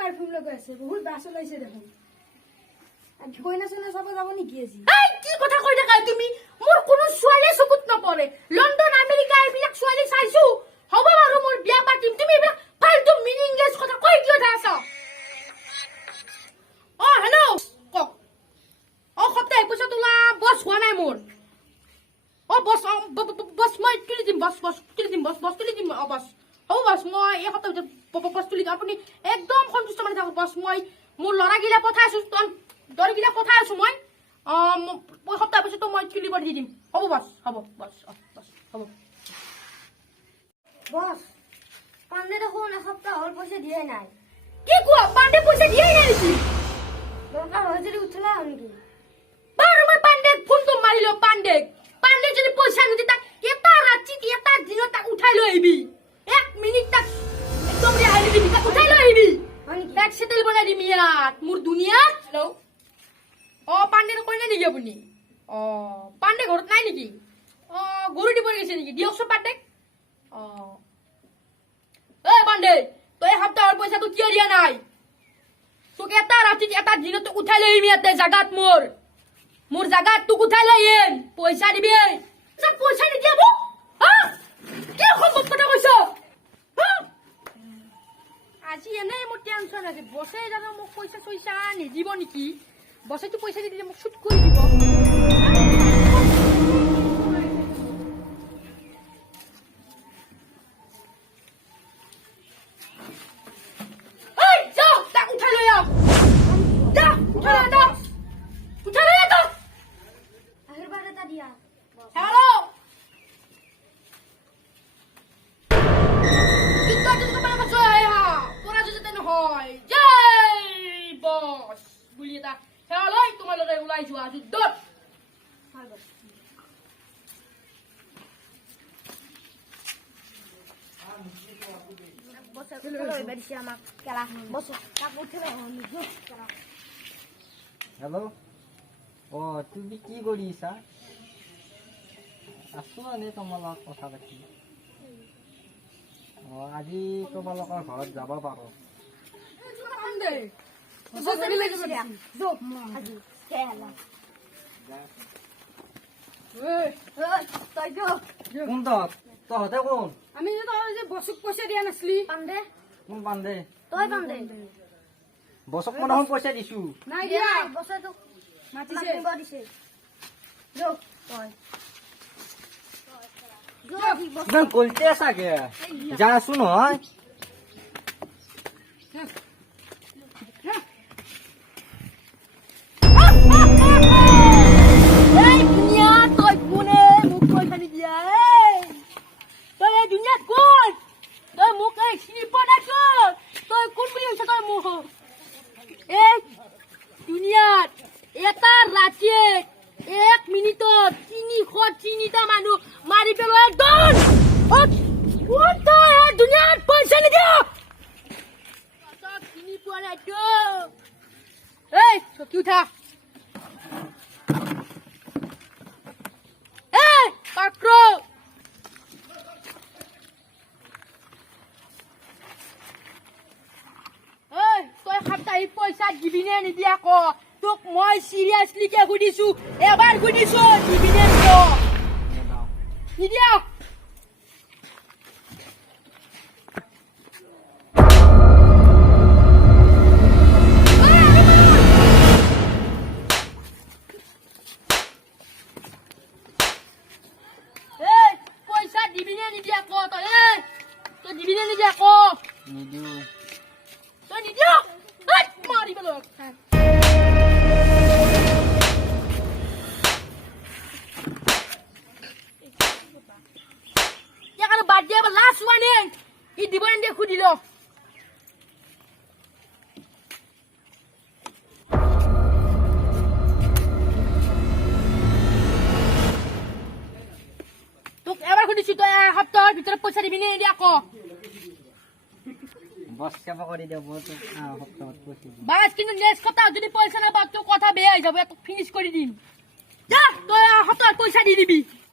perfume লগাই আছে বহুত বাস ওলাইছে দেখোন আর কইনা শুনে সব যাব নি কি আজি এই কি কথা কই থাকা তুমি মোর কোনো সোয়ালে চকুত নপৰে লন্ডন আমেৰিকা এইবিলাক সোয়ালে চাইছো হ'ব বাৰু মোৰ বিয়া পাতিম তুমি এইবিলাক ফালতু মিনিংলেছ কথা কৈ কিয় আছা অ হেল্ল কক অ সপ্তাহে পইচা তোলা বস হোৱা নাই মোৰ অ বস বস মই তুলি দিম বস তুলি দিম বস তুলি দিম অ বস হ'ব বস মই এই সপ্তাহত বস তুলি দিম আপুনি একদম সন্তুষ্ট মানে থাকক বস মই মোৰ লৰাগিলা পঠাইছো দৰগিলা পঠাইছো মই সপ্তাহ পিছতো মই তুলিব দি দিম হ'ব বস হ'ব বস বস হ'ব বস পান্ডে দেখোন এসপ্তাহ হল পয়সা দিয়ে নাই কি কোৱা পাণ্ডে পইচা দিয়াই নাই নেকি দৰকাৰ হয় যদি উঠলা নাকি বাৰু মই পাণ্ডে ফোনটো মাৰিলো পাণ্ডে যদি পইচা নিদি তাক এটা ৰাতি এটা দিনত তাক উঠাই লৈ আহিবি 1 মিনিট তাক একদম ৰেহাই নিদিবি তাক উঠাই লৈ আহিবি তাক সেটেল বনাই দিম ইয়াত মোৰ দুনিয়াত হেল্ল' অ পাণ্ডেৰ কইনা নেকি আপুনি অ পাণ্ডে ঘৰত নাই নেকি অ গৰু দিব গৈছে নেকি দিয়কচোন পাণ্ডেক অ এই পাণ্ডে তই সপ্তাহৰ পইচাটো কিয় দিয়া নাই তোক এটা ৰাতি এটা দিনত উঠাই লৈ আহিম ইয়াতে জাগাত মোৰ জাগাত তোক উঠাই লৈ আহিম পইচা দিবি পইচা নিদিয়া মোক কি সম্ভৱ কথা কৈছ আজি এনেই মোৰ টেনচন আছে বছে জানো মোক পইচা চইচা নিদিব নেকি বছেতো পইচা দি দিলে মোক চুট কৰি দিব হেল্ল' অ তুমি কি কৰিছা আছো এনেই তোমাৰ লগত কথা পাতি অ আজি তোমালোকৰ ঘৰত যাব পাৰো কোন তহঁতে কোন আমি যে বসুক পয়সা দিয়া নাছলি পান্ডে কোন পাণ্ডে তই পান্ডে বছক মই দেখোন পইচা দিছো নাই দিয়া বসে তো মাতিছে দিছে যো তই ইমান কলতে চাগে যা আছো নহয় এই দুনিয়া তই কোনে মোক পইচা নিদিয়া তই এই দুনিয়াত কোন তই মোক এই চিনি পোৱা নাই তই কোন বুলি কৈছ তই মোক এই দুনিয়াত এটা ৰাতিয়ে 1 মিনিটত 303টা মানুহ মাৰি পেলোৱা দন কোন তই এই দুনিয়াত পইচা নিদিয়া তই চিনি পোৱা নাই এই চকী উঠা এই পাত্ৰ তই সপ্তাহি পইচা দিবিনে নিদিয়া ক তোক মই চিৰিয়াছলি কে সুধিছো এবাৰ সুধিছো দিবিনে নিদিয়া পইচা দিবিনে নিদিয়া ক তই দিবিনে নিদিয়া ক নিদিও তই নিদিয়া মাৰি পেলো আৰু বাদ দিয়া লাষ্ট ৱাৰ্নিং ই দিব নিদিয়ে সুধিল তোক এবাৰ সুধিছো তই সপ্তাহৰ ভিতৰত পইচা দিবি নে নিদিয়া ক বস কেবা কৰি দিওঁ মই তোক সপ্তাহত পইচা দিম বাস কিন্তু নেক্সট সপ্তাহ যদি পইচা নাপাক তোৰ কথা বেয়া হৈ যাব তোক ফিনিছ কৰি দিম যা তই সপ্তাহত পইচা দি দিবি